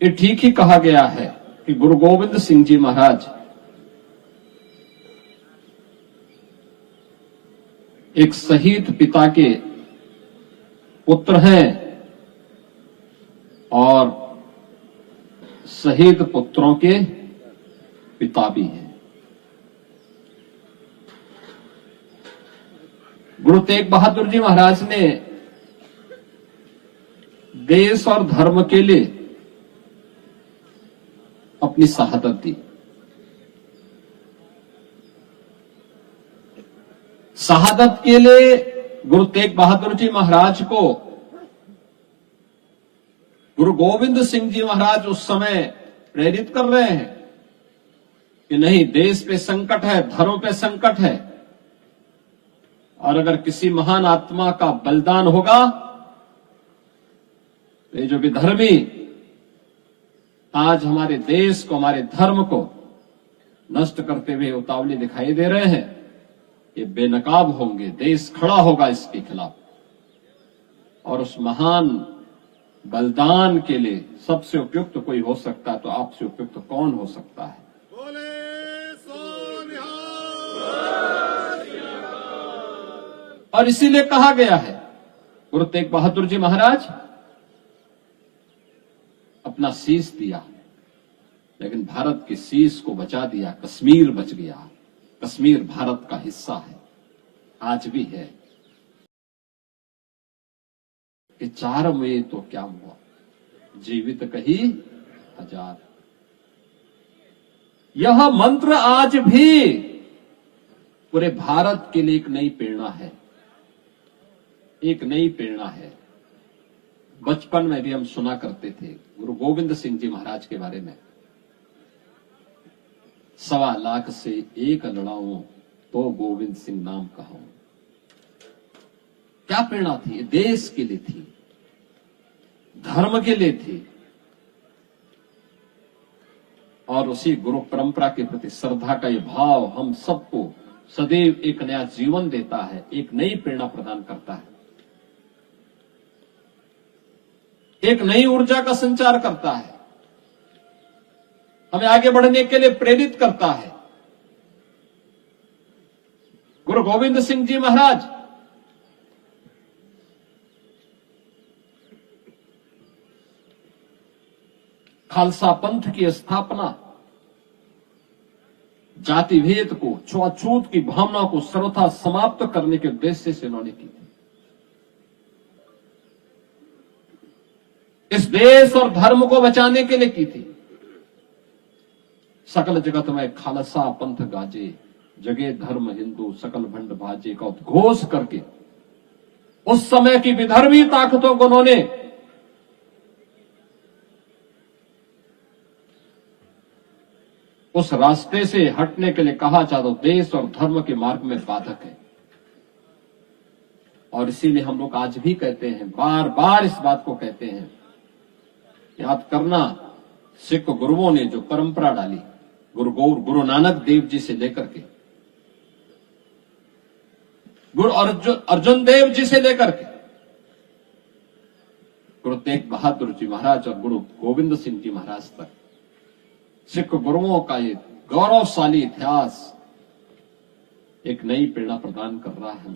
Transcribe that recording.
ये ठीक ही कहा गया है कि गुरु गोविंद सिंह जी महाराज एक शहीद पिता के पुत्र हैं और शहीद पुत्रों के पिता भी हैं। गुरु तेग बहादुर जी महाराज ने देश और धर्म के लिए अपनी शहादत दी। शहादत के लिए गुरु तेग बहादुर जी महाराज को गुरु गोविंद सिंह जी महाराज उस समय प्रेरित कर रहे हैं कि नहीं, देश पे संकट है, धर्म पे संकट है, और अगर किसी महान आत्मा का बलिदान होगा तो ये जो विधर्मी आज हमारे देश को, हमारे धर्म को नष्ट करते हुए उतावले दिखाई दे रहे हैं, ये बेनकाब होंगे, देश खड़ा होगा इसके खिलाफ। और उस महान बलिदान के लिए सबसे उपयुक्त कोई हो सकता है तो आपसे उपयुक्त कौन हो सकता है? और इसीलिए कहा गया है गुरु तेग बहादुर जी महाराज अपना शीश दिया, लेकिन भारत के शीश को बचा दिया। कश्मीर बच गया। कश्मीर भारत का हिस्सा है, आज भी है। कि चार में तो क्या हुआ, जीवित कही हजार। यह मंत्र आज भी पूरे भारत के लिए एक नई प्रेरणा है, एक नई प्रेरणा है। बचपन में भी हम सुना करते थे गुरु गोविंद सिंह जी महाराज के बारे में, 1.25 लाख से एक लड़ाऊं तो गोविंद सिंह नाम कहूं। क्या प्रेरणा थी? ये देश के लिए थी, धर्म के लिए थी, और उसी गुरु परंपरा के प्रति श्रद्धा का ये भाव हम सबको सदैव एक नया जीवन देता है, एक नई प्रेरणा प्रदान करता है, एक नई ऊर्जा का संचार करता है, हमें आगे बढ़ने के लिए प्रेरित करता है। गुरु गोविंद सिंह जी महाराज खालसा पंथ की स्थापना, जाति भेद को, छुआछूत की भावना को सर्वथा समाप्त करने के उद्देश्य से उन्होंने की थी। इस देश और धर्म को बचाने के लिए की थी। सकल जगत में खालसा पंथ गाजे, जगे धर्म हिंदू सकल भंड भाजे का उद्घोष करके उस समय की विधर्मी ताकतों को उन्होंने उस रास्ते से हटने के लिए कहा, चाहे देश और धर्म के मार्ग में बाधक है। और इसीलिए हम लोग आज भी कहते हैं, बार बार इस बात को कहते हैं, याद करना सिख गुरुओं ने जो परंपरा डाली, गुरु नानक देव जी से लेकर के गुरु अर्जुन देव जी से लेकर के गुरु तेग बहादुर जी महाराज और गुरु गोविंद सिंह जी महाराज तक सिख गुरुओं का ये गौरवशाली इतिहास एक नई प्रेरणा प्रदान कर रहा है।